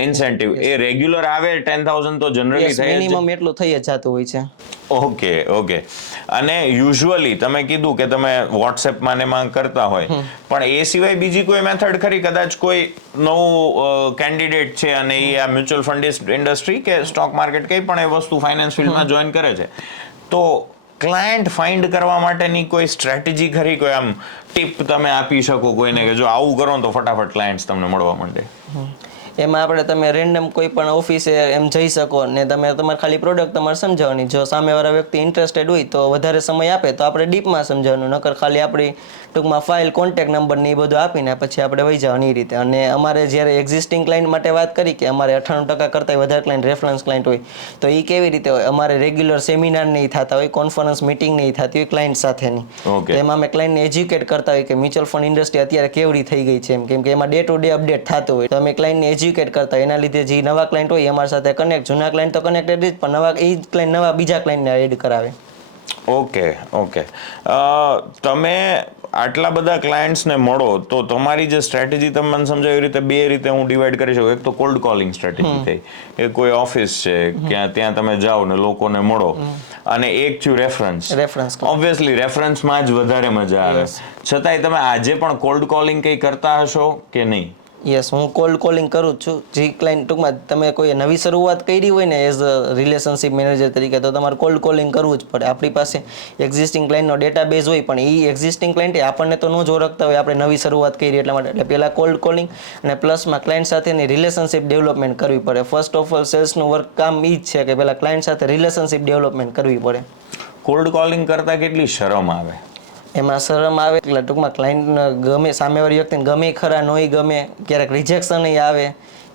ઇન્સેન્ટિવ એ રેગ્યુલર આવે? 10,000 તો જનરલી થાય, મિનિમમ એટલું થઈ જ જતું હોય છે. ઓકે. અને યુઝ્યુઅલી તમે કીધું કે તમે વોટ્સએપમાં ને એમાં કરતા હોય, પણ એ સિવાય બીજી કોઈ મેથડ ખરી? કદાચ કોઈ નવું કેન્ડિડેટ છે અને એ આ મ્યુચ્યુઅલ ફંડ ઇન્ડસ્ટ્રી કે સ્ટોક માર્કેટ કંઈ પણ એ વસ્તુ ફાઇનાન્સ ફિલ્ડમાં જોઈન કરે છે, તો ક્લાયન્ટ ફાઇન્ડ કરવા માટેની કોઈ સ્ટ્રેટેજી ખરી? કોઈ આમ ટીપ તમે આપી શકો કોઈને કે જો આવું કરો ને તો ફટાફટ ક્લાયન્ટ્સ તમને મળવા માંડે? એમાં આપણે તમે રેન્ડમ કોઈ પણ ઓફિસે એમ જઈ શકો ને તમે તમારે ખાલી પ્રોડક્ટ તમારે સમજાવવાની. જો સામેવાળા વ્યક્તિ ઇન્ટરેસ્ટેડ હોય તો વધારે સમય આપે તો આપણે ડીપમાં સમજાવવાનું, નકર ખાલી આપણી ટૂંકમાં ફાઇલ, કોન્ટેક્ટ નંબર ને એ બધું આપીને પછી આપણે વહી જવાની એ રીતે. અને અમારે જ્યારે એક્ઝિસ્ટિંગ ક્લાયન્ટ માટે વાત કરી કે અમારે 98% કરતાં વધારે ક્લાયન્ટ રેફરન્સ ક્લાયન્ટ હોય, તો એ કેવી રીતે હોય? અમારે રેગ્યુલર સેમિનાર નહીં થતા હોય, કોન્ફરન્સ મિટિંગ નહીં થતી હોય ક્લાયન્ટ સાથેની. એમાં અમે ક્લાયન્ટને એજ્યુકેટ કરતા હોય કે મ્યુચ્યુઅલ ફંડ ઇન્ડસ્ટ્રી અત્યારે કેવડી થઈ ગઈ છે, કેમ કે એમાં ડે ટુ ડે અપડેટ થતું હોય. તો અમે ક્લાયન્ટને એજ્યુકેટ કરતા હોય. એના લીધે જે નવા ક્લાયન્ટ હોય અમારી સાથે કનેક્ટ, જૂના ક્લાયન્ટ તો કનેક્ટેડ જ, પણ નવા એ ક્લાયન્ટ નવા બીજા ક્લાયન્ટને એડ કરાવે. ઓકે. તમે આટલા બધા ક્લાયન્ટ્સને મળો તો તમારી જે સ્ટ્રેટેજી તમે મને સમજાવી રીતે બે રીતે હું ડિવાઈડ કરી શકું. એક તો કોલ્ડ કોલિંગ સ્ટ્રેટેજી થઈ, એ કોઈ ઓફિસ છે કે ત્યાં તમે જાઓ ને લોકોને મળો, અને એક થયું રેફરન્સ. ઓબ્વિયસલી રેફરન્સમાં જ વધારે મજા આવે. છતાંય તમે આજે પણ કોલ્ડ કોલિંગ કંઈ કરતા હશો કે નહીં? યસ, હું કોલ્ડ કોલિંગ કરું જ છું. જે ક્લાયન્ટ ટૂંકમાં તમે કોઈ નવી શરૂઆત કરી હોય ને એઝ અ રિલેશનશિપ મેનેજર તરીકે, તો તમારે કોલ્ડ કોલિંગ કરવું જ પડે. આપણી પાસે એક્ઝિસ્ટિંગ ક્લાયન્ટનો ડેટાબેઝ હોય, પણ એ એક્ઝિસ્ટિંગ ક્લાયન્ટ આપણને તો ન જ ઓળખતા હોય આપણે નવી શરૂઆત કરી એટલા માટે. એટલે પહેલાં કોલ્ડ કોલિંગ અને પ્લસમાં ક્લાયન્ટ સાથેની રિલેશનશિપ ડેવલપમેન્ટ કરવી પડે. ફર્સ્ટ ઓફ ઓલ સેલ્સનું વર્ક કામ એ જ છે કે પહેલાં ક્લાયન્ટ સાથે રિલેશનશિપ ડેવલપમેન્ટ કરવી પડે. કોલ્ડ કોલિંગ કરતાં કેટલી શરમ આવે? એમાં શરમ આવે એટલે ટૂંકમાં ક્લાયન્ટને ગમે, સામેવાળી વ્યક્તિને ગમે ખરા, નોય ગમે, ક્યારેક રિજેક્શન આવે,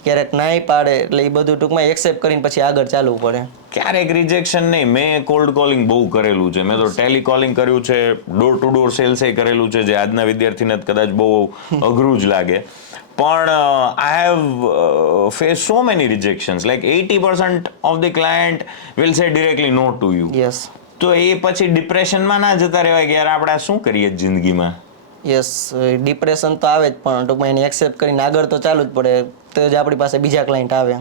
ક્યારેક નાય પાડે, એટલે એ બધું ટૂંકમાં એક્સેપ્ટ કરીને પછી આગળ ચાલવું પડે. ક્યારેક રિજેક્શન નહીં. મેં કોલ્ડ કોલિંગ બહુ કરેલું છે. મેં તો ટેલિકોલિંગ કર્યું છે, ડોર ટુ ડોર સેલ્સ એ કરેલું છે, જે આજના વિદ્યાર્થીને કદાચ બહુ અઘરું જ લાગે. પણ I have face so many rejections. Like 80% of the client will say directly no to you. Yes. તો એ પછી ડિપ્રેશનમાં ના જતા રહેવાય કે યાર આપણે શું કરીએ જિંદગીમાં? યસ, ડિપ્રેશન તો આવે જ, પણ ટૂંકમાં એને એક્સેપ્ટ કરીને આગળ તો ચાલુ જ પડે, તો જ આપણી પાસે બીજા ક્લાયન્ટ આવે.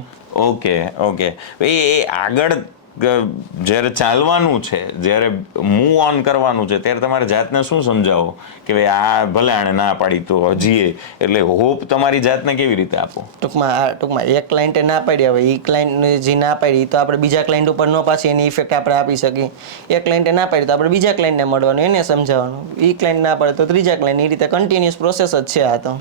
ઓકે. એ આગળ જ્યારે ચાલવાનું છે, જ્યારે મૂવ ઓન કરવાનું છે, ત્યારે તમારે જાતને શું સમજાવો કે ભાઈ આ ભલે આણે ના પાડી તો હજીએ, એટલે હોપ તમારી જાતને કેવી રીતે આપો? ટૂંકમાં એક ક્લાયન્ટે ના પાડી, હવે એ ક્લાયન્ટને જે ના પાડી તો આપણે બીજા ક્લાયન્ટ ઉપર ન પાછી એની ઇફેક્ટ આપણે આપી શકીએ. એક ક્લાયન્ટે ના પાડી તો આપણે બીજા ક્લાયન્ટને મળવાનું, એને સમજાવવાનું. એ ક્લાયન્ટ ના પાડે તો ત્રીજા ક્લાયન્ટ, એ રીતે કન્ટિન્યુઅસ પ્રોસેસ જ છે આ તો.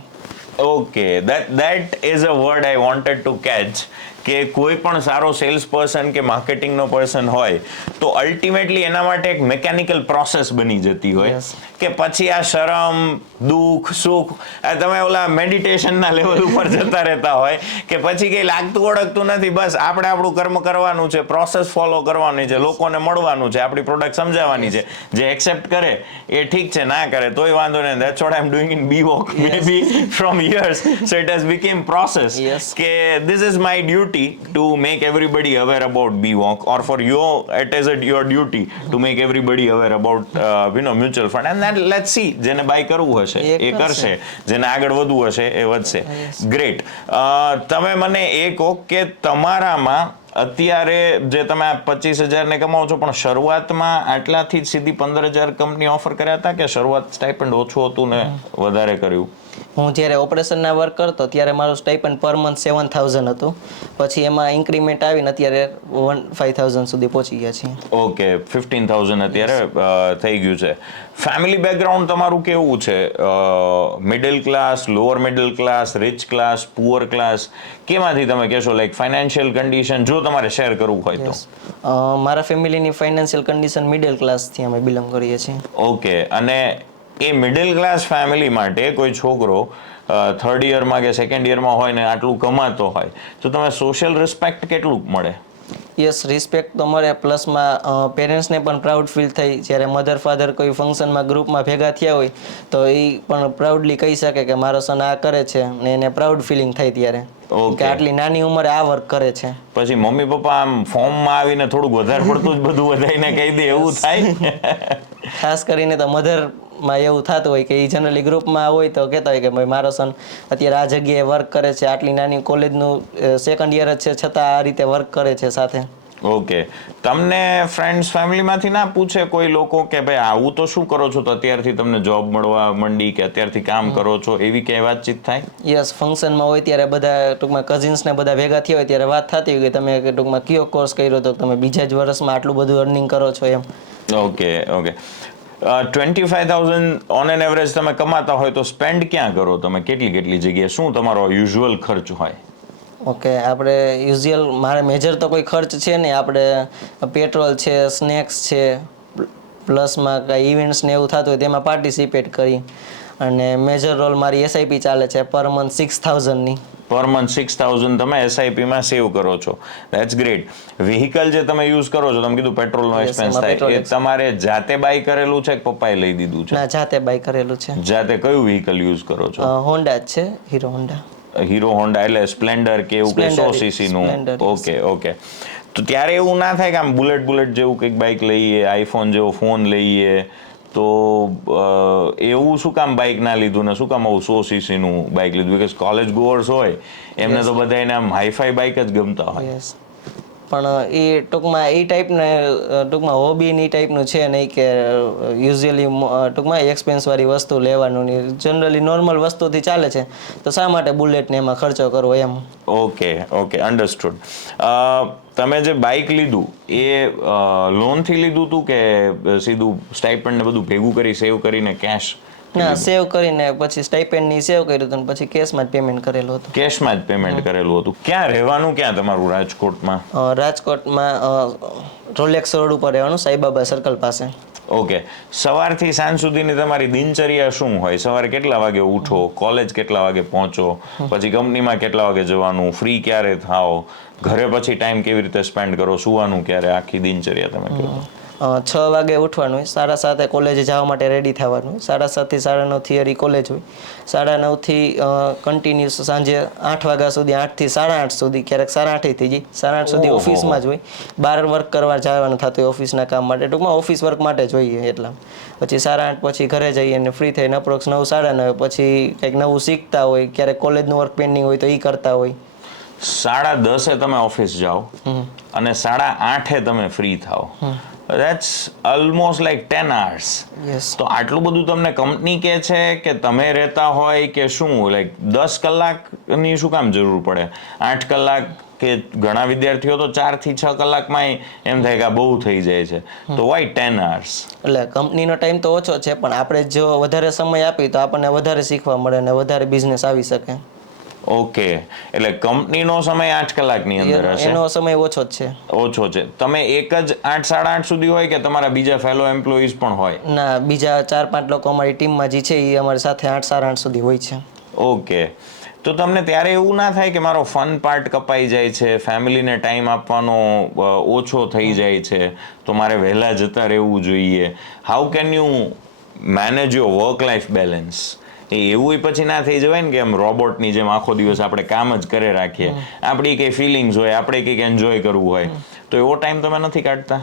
Okay, that is a word I wanted to catch. કે કોઈ પણ સારો સેલ્સ પર્સન કે માર્કેટિંગનો પર્સન હોય તો અલ્ટિમેટલી એના માટે એક મિકેનિકલ પ્રોસેસ બની જતી હોય કે પછી આ શરમ, દુઃખ, સુખ, તમે ઓલા મેડિટેશનના લેવલ ઉપર જતા રહેતા હોય કે પછી કંઈ લાગતું ઓળખતું નથી, બસ આપણે આપણું કર્મ કરવાનું છે, પ્રોસેસ ફોલો કરવાની છે, લોકોને મળવાનું છે, આપણી પ્રોડક્ટ સમજાવવાની છે. જે એક્સેપ્ટ કરે એ ઠીક છે, ના કરે તોય વાંધો નહીં. That's what I'm doing in BWalk maybe from years. So it has become process. કે this is my duty to make everybody aware about BWalk, or for you it is your duty to make everybody aware about mutual fund. And then let's see, જેને by કરવું હશે એ કરશે, જેને આગળ વધવું હશે એ વધશે. ગ્રેટ. તમે મને એ કહો કે તમારામાં અત્યારે જે તમે 25,000 ને કમાવો છો, પણ શરૂઆતમાં આટલાથી જ સીધી 15,000 કંપની ઓફર કર્યા હતા કે શરૂઆત સ્ટાઇપન્ડ ઓછું હતું ને વધારે કર્યું? હું જ્યારે ઓપરેશનના વર્ક કરતો ત્યારે મારું સ્ટાઇપન્ડ પર મંથ 7,000 હતું. પછી એમાં ઇન્ક્રીમેન્ટ આવીને અત્યારે 5,000 સુધી પહોંચી ગયા છીએ. ઓકે, 15,000 અત્યારે થઈ ગયું છે. ફેમિલી બેકગ્રાઉન્ડ તમારું કેવું છે? Middle class, lower middle class, rich class, poor class, કેમાંથી તમે કહેશો? લાઈક ફાઇનાન્શિયલ કન્ડિશન જો તમારે શેર કરવું હોય તો. મારા ફેમિલીની ફાઇનાન્શિયલ કન્ડિશન મિડલ ક્લાસથી અમે બિલોંગ કરીએ છીએ. ઓકે. અને એ મિડલ ક્લાસ ફેમિલી માટે કોઈ છોકરો થર્ડ યરમાં કે સેકન્ડ યરમાં હોય ને આટલું કમાતો હોય તો તમે સોશિયલ રિસ્પેક્ટ કેટલું મળે? યસ, રિસ્પેક્ટ તો મળે, પ્લસમાં પેરેન્ટ્સને પણ પ્રાઉડ ફીલ થાય. જ્યારે મધર ફાધર કોઈ ફંક્શનમાં ગ્રુપમાં ભેગા થયા હોય તો એ પણ પ્રાઉડલી કહી શકે કે મારો સન આ કરે છે, ને એને પ્રાઉડ ફિલિંગ થાય ત્યારે કે આટલી નાની ઉંમરે આ વર્ક કરે છે. પછી મમ્મી પપ્પા આમ ફોર્મમાં આવીને થોડુંક વધારે પડતું જ બધું વધારીને કહી દે એવું થાય? ખાસ કરીને તો મધરમાં એવું થતું હોય કે એ જનરલી ગ્રુપમાં હોય તો કહેતા હોય કે ભાઈ મારો સન અત્યારે આ જગ્યાએ વર્ક કરે છે, આટલી નાની કોલેજનું સેકન્ડ યર જ છે છતાં આ રીતે વર્ક કરે છે સાથે. ઓકે, તમને ફ્રેન્ડ્સ ફેમિલીમાંથી ના પૂછે કોઈ લોકો કે ભાઈ આવું તો શું કરો છો, તો અત્યારથી તમને જોબ મળવા માંડી કે અત્યારથી કામ કરો છો, એવી કઈ વાતચીત થાય? યસ, ફંક્શનમાં હોય ત્યારે બધા ટૂંકમાં કઝિન્સને બધા ભેગા થયા હોય ત્યારે વાત થતી હોય કે તમે ટૂંકમાં કયો કોર્સ કર્યો તો તમે બીજા જ વર્ષમાં આટલું બધું અર્નિંગ કરો છો એમ. Okay okay. 25,000 on an average તમે કમાતા હોય તો સ્પેન્ડ ક્યાં કરો તમે, કેટલી જગ્યાએ, શું તમારો યુઝ્યુઅલ ખર્ચ હોય? ઓકે, આપણે યુઝ્યુઅલ મારે મેજર તો કોઈ ખર્ચ છે નહીં. આપણે પેટ્રોલ છે, સ્નેક્સ છે, પ્લસમાં કાંઈ ઇવેન્ટ્સ ને એવું થતું હોય તેમાં પાર્ટિસિપેટ કરી, અને મેજર રોલ મારી એસઆઈપી ચાલે છે પર મંથ 6,000ની. પર મંથ 6,000 તમે એસઆઈપીમાં સેવ કરો છો. That's great. વ્હીકલ જે તમે યુઝ કરો છો, તમે કીધું પેટ્રોલનો એક્સપેન્સ થાય, એ તમારે જાતે બાય કરેલું છે કે પપ્પાએ લઈ દીધું છે? ના, જાતે બાય કરેલું છે. જાતે કયું વ્હીકલ યુઝ કરો છો? હોન્ડા જ છે, હીરો હોન્ડા. હીરો હોન્ડા એટલે સ્પ્લેન્ડર કે એવું કે 100 cc નું? Okay okay. તો ત્યારે એવું ના થાય કે આમ બુલેટ જેવું કંઈક બાઇક લઈએ, આઈફોન જેવો ફોન લઈએ, તો એવું શું કામ બાઇક ના લીધું ને શું કામ આવું 100 cc નું બાઇક લીધું? બીકોઝ કોલેજ ગોઅર્સ હોય એમને તો બધા એને આમ હાઈફાઈ બાઇક જ ગમતા હોય. પણ એ ટૂંકમાં એ ટાઈપને ટૂંકમાં હોબી એ ટાઈપનું છે નહીં કે યુઝ્યુઅલી ટૂંકમાં એક્સપેન્સવાળી વસ્તુ લેવાનું નહીં. જનરલી નોર્મલ વસ્તુથી ચાલે છે, તો શા માટે બુલેટને એમાં ખર્ચો કરવો એમ. Okay understood. તમે જે બાઇક લીધું એ લોનથી લીધું હતું કે સીધું સ્ટાઇપેન્ડ ને બધું ભેગું કરી સેવ કરીને કેશ? ના, સેવ કરીને પછી સ્ટાઇપેન્ડની સેવ કર્યું હતું, પછી કેશમાં જ પેમેન્ટ કરેલું હતું. કેશમાં જ પેમેન્ટ કરેલું હતું. ક્યાં રહેવાનું, ક્યાં તમારું રાજકોટમાં? રાજકોટમાં રોલેક્સ રોડ ઉપર રહેવાનું, સાઈબાબા સર્કલ પાસે. ઓકે. સવારથી સાંજ સુધીની તમારી દિનચર્યા શું હોય? સવારે કેટલા વાગે ઉઠો, કોલેજ કેટલા વાગે પહોંચો, પછી કંપનીમાં કેટલા વાગે જવાનું, ફ્રી ક્યારે થાઓ, ઘરે પછી ટાઈમ કેવી રીતે સ્પેન્ડ કરો, સુવાનું ક્યારે, આખી દિનચર્યા તમે કહો. 6 વાગે ઉઠવાનું હોય, 7:30 કોલેજે જવા માટે રેડી થવાનું હોય, 7:30 થી 9:30 થિયરી કોલેજ હોય, 9:30 થી કન્ટિન્યુઅસ સાંજે 8 વાગ્યા સુધી, 8 થી 8:30 સુધી, ક્યારેક 8:30 થઈ જાય, 8:30 સુધી ઓફિસમાં જ હોય. બહાર વર્ક કરવા જવાનું થતું હોય ઓફિસના કામ માટે, ટૂંકમાં ઓફિસ વર્ક માટે જોઈએ એટલા. પછી 8:30 પછી ઘરે જઈએ અને ફ્રી થઈને અપ્રોક્સ 9, 9:30 પછી કંઈક નવું શીખતા હોય, ક્યારેક કોલેજનું વર્ક પેન્ડિંગ હોય તો એ કરતા હોય. 10:30 તમે ઓફિસ જાઓ અને 8:30 તમે ફ્રી થાઓ. That's almost like 10 hours. Yes. તો આટલું બધું તમને કંપની કહે છે કે તમે રહેતા હોય કે શું? લાઈક 10 કલાકની શું કામ જરૂર પડે? 8 કલાક કે ઘણા વિદ્યાર્થીઓ તો 4 થી 6 કલાકમાં એમ થાય કે આ બહુ થઈ જાય છે. તો why 10 hours? એટલે કંપનીનો ટાઈમ તો ઓછો છે, પણ આપણે જો વધારે સમય આપીએ તો આપણને વધારે શીખવા મળે અને વધારે બિઝનેસ આવી શકે. ઓકે, એટલે કંપનીનો સમય 8 કલાકની અંદર હશે? એનો સમય ઓછો જ છે. ઓછો છે. તમે એક જ 8, 8:30 સુધી હોય કે તમારા બીજા ફેલો એમ્પ્લોઈઝ પણ હોય? ના, બીજા 4-5 લોકો અમારી ટીમમાં જે છે એ અમારી સાથે 8, 8:30 સુધી હોય છે. ઓકે. તો તમને ત્યારે એવું ના થાય કે મારો ફન પાર્ટ કપાઈ જાય છે, ફેમિલીને ટાઈમ આપવાનો ઓછો થઈ જાય છે, તો મારે વહેલા જતા રહેવું જોઈએ? How can you manage your work life balance? એવું પછી ના થઈ જવાય ને કે આમ રોબોટની જેમ આખો દિવસ આપણે કામ જ કરે રાખીએ. આપણી કંઈ ફિલિંગ્સ હોય, આપણે કંઈક એન્જોય કરવું હોય, તો એવો ટાઈમ તમે નથી કાઢતા?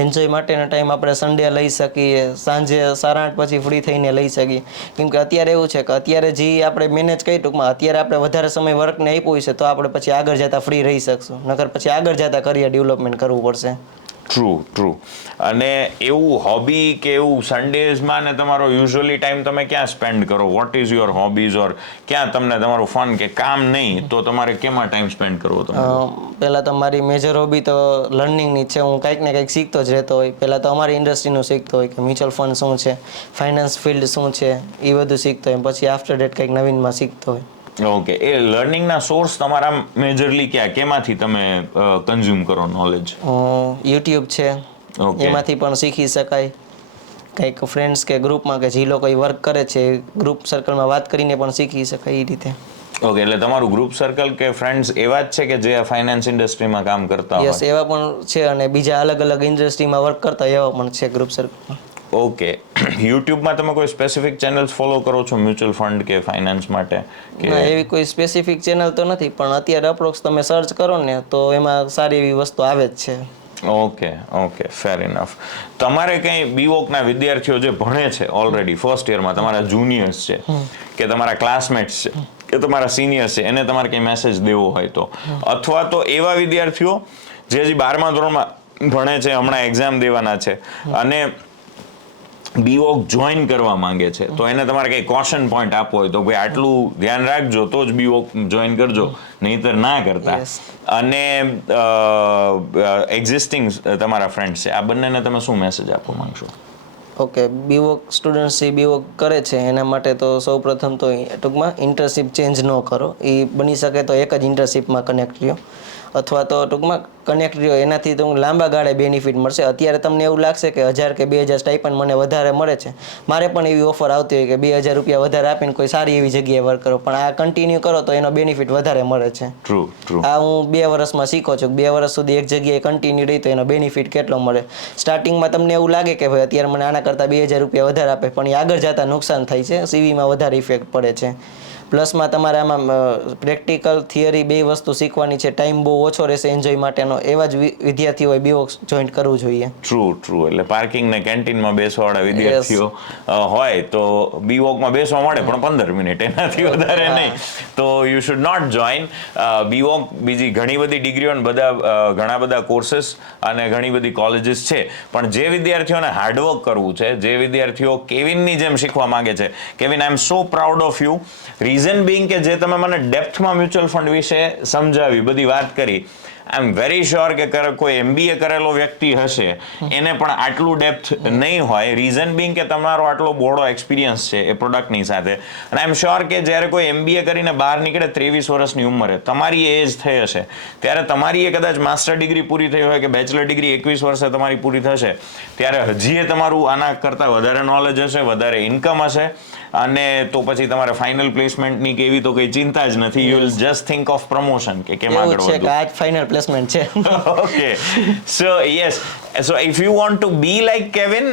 એન્જોય માટેનો ટાઈમ આપણે સન્ડે લઈ શકીએ, સાંજે 8:30 પછી ફ્રી થઈને લઈ શકીએ. કેમ કે અત્યારે એવું છે કે અત્યારે જે આપણે મેનેજ કરી, ટૂંકમાં અત્યારે આપણે વધારે સમય વર્કને આપ્યું છે તો આપણે પછી આગળ જતા ફ્રી રહી શકશું, નકર પછી આગળ જતા કરિયર ડેવલપમેન્ટ કરવું પડશે. ટ્રુ. અને એવું હોબી કે એવું સન્ડેઝમાં ને તમારો યુઝ્યુઅલી ટાઈમ તમે ક્યાં સ્પેન્ડ કરો? What is your hobbies? Or ક્યાં તમને તમારું ફન, કે કામ નહીં તો તમારે કેમાં ટાઈમ સ્પેન્ડ કરવો? તમે પહેલાં તો મારી મેજર હોબી તો લર્નિંગની છે. હું કંઈક ને કંઈક શીખતો જ રહેતો હોય. પહેલાં તો અમારી ઇન્ડસ્ટ્રીનું શીખતો હોય કે મ્યુચ્યુઅલ ફંડ શું છે, ફાઇનાન્સ ફિલ્ડ શું છે, એ બધું શીખતો હોય. પછી આફ્ટર ડેટ કંઈક નવીનમાં શીખતો હોય. ઓકે. એ લર્નિંગના સોર્સ તમારા મેજરલી કેમાંથી તમે કન્ઝ્યુમ કરો નોલેજ? યુટ્યુબ છે, એમાંથી પણ શીખી શકાય. કંઈક ફ્રેન્ડ્સ કે ગ્રુપમાં કે જે લોકો વર્ક કરે છે ગ્રુપ સર્કલમાં વાત કરીને પણ શીખી શકાય એ રીતે. ઓકે, એટલે તમારું ગ્રુપ સર્કલ કે ફ્રેન્ડ્સ એવા જ છે કે જે ફાઇનાન્સ ઇન્ડસ્ટ્રીમાં કામ કરતા હોય? યસ, એવા પણ છે, અને બીજા અલગ અલગ ઇન્ડસ્ટ્રીમાં વર્ક કરતા એવા પણ છે ગ્રુપ સર્કલમાં. ઓકે. યુટ્યુબમાં તમે કોઈ સ્પેસિફિક ચેનલ્સ ફોલો કરો છો મ્યુચ્યુઅલ ફંડ કે ફાઇનાન્સ માટે? ના, એવી કોઈ સ્પેસિફિક ચેનલ તો નથી, પણ અત્યારે અપ્રોક્સ તમે સર્ચ કરો ને તો એમાં સારી એવી વસ્તુ આવે જ છે. ઓકે, ફેર ઇનફ. તમારે કંઈ બીવોકના વિદ્યાર્થીઓ જે ભણે છે ઓલરેડી ફર્સ્ટ યરમાં, તમારા જુનિયર્સ છે કે તમારા ક્લાસમેટ્સ છે કે તમારા સિનિયર્સ છે, એને તમારે કંઈ મેસેજ દેવો હોય તો, અથવા તો એવા વિદ્યાર્થીઓ જે હજી 12મા ધોરણમાં ભણે છે, હમણાં એક્ઝામ દેવાના છે અને બીવોક જોઈન કરવા માંગે છે, તો એને તમારે કઈ કોશન પોઈન્ટ આપવો હોય તો ભાઈ આટલું ધ્યાન રાખજો તો જ બીવોક જોઈન કરજો, નહીતર ના કરતા. અને એક્ઝિસ્ટિંગ તમારા ફ્રેન્ડ્સ છે, આ બંનેને તમે શું મેસેજ આપવા માંગશો? ઓકે, બીવોક સ્ટુડન્ટ્સ એ બીવોક કરે છે એના માટે તો સૌ પ્રથમ તો ટૂંકમાં ઇન્ટર્નશીપ ચેન્જ ન કરો. એ બની શકે તો એક જ ઇન્ટર્નશીપમાં કનેક્ટ રહ્યો, અથવા તો ટૂંકમાં કનેક્ટ રહ્યો એનાથી તો લાંબા ગાળે બેનિફિટ મળશે. અત્યારે તમને એવું લાગશે કે 1000 કે 2000 સ્ટાઇપન્ડ મને વધારે મળે છે, મારે પણ એવી ઓફર આવતી હોય કે 2000 રૂપિયા વધારે આપીને કોઈ સારી એવી જગ્યાએ વર્ક કરો, પણ આ કન્ટિન્યુ કરો તો એનો બેનિફિટ વધારે મળે છે. આ હું 2 વર્ષમાં શીખો છું, 2 વર્ષ સુધી એક જગ્યાએ કન્ટિન્યુ રહી તો એનો બેનિફિટ કેટલો મળે. સ્ટાર્ટિંગમાં તમને એવું લાગે કે ભાઈ અત્યારે મને આના કરતાં 2000 રૂપિયા વધારે આપે, પણ એ આગળ જતાં નુકસાન થાય છે, સીવીમાં વધારે ઇફેક્ટ પડે છે. પ્લસમાં તમારે આમાં પ્રેક્ટિકલ થિયરી 2 વસ્તુ શીખવાની છે, ટાઈમ બહુ ઓછો રહેશે એન્જોય માટેનો. એવા જ વિદ્યાર્થીઓએ બીવોક જોઈન કરવું જોઈએ. ટ્રુ. એટલે પાર્કિંગ ને કેન્ટીનમાં બેસવાવાળા વિદ્યાર્થીઓ હોય તો બીવોકમાં બેસવા મળે, પણ 15 મિનિટ, એનાથી વધારે નહીં. તો you should not join BVoc. બીજી ઘણી બધી ડિગ્રીઓ અને ઘણા બધા કોર્सेस અને ઘણી બધી કોલેજીસ છે, પણ જે વિદ્યાર્થીઓને હાર્ડવર્ક કરવું છે, જે વિદ્યાર્થીઓ કેવિનની જેમ શીખવા માંગે છે, Kevin I am so proud of you. Reason being કે જે તમે મને ડેપ્થમાં મ્યુચ્યુઅલ ફંડ વિશે સમજાવી, બધી વાત કરી, આઈ એમ વેરી શ્યોર કે કોઈ MBA કરેલો વ્યક્તિ હશે એને પણ આટલું ડેપ્થ નહીં હોય. રીઝન બિંગ કે તમારો આટલો બોડો એક્સપિરિયન્સ છે એ પ્રોડક્ટની સાથે. અને આઈ એમ શ્યોર કે જ્યારે કોઈ MBA કરીને બહાર નીકળે 23 વર્ષની ઉંમરે, તમારી એજ થઈ હશે, ત્યારે તમારી એ કદાચ માસ્ટર ડિગ્રી પૂરી થઈ હોય કે બેચલર ડિગ્રી 21 વર્ષે તમારી પૂરી થશે, ત્યારે હજી તમારું આના કરતાં વધારે નોલેજ હશે, વધારે ઇન્કમ હશે, અને તો પછી તમારે ફાઇનલ પ્લેસમેન્ટની કે એવી તો કઈ ચિંતા જ નથી. You will just think of promotion કે કેમ આગળ વધવું. આ જ ફાઇનલ પ્લેસમેન્ટ છે. Okay, so yes, so if you want to be like Kevin,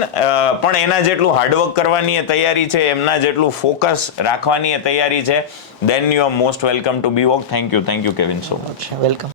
પણ એના જેટલું હાર્ડવર્ક કરવાની તૈયારી છે, એમના જેટલું ફોકસ રાખવાની તૈયારી છે, then you are most welcome to BWOC. Thank you Kevin so much. Welcome.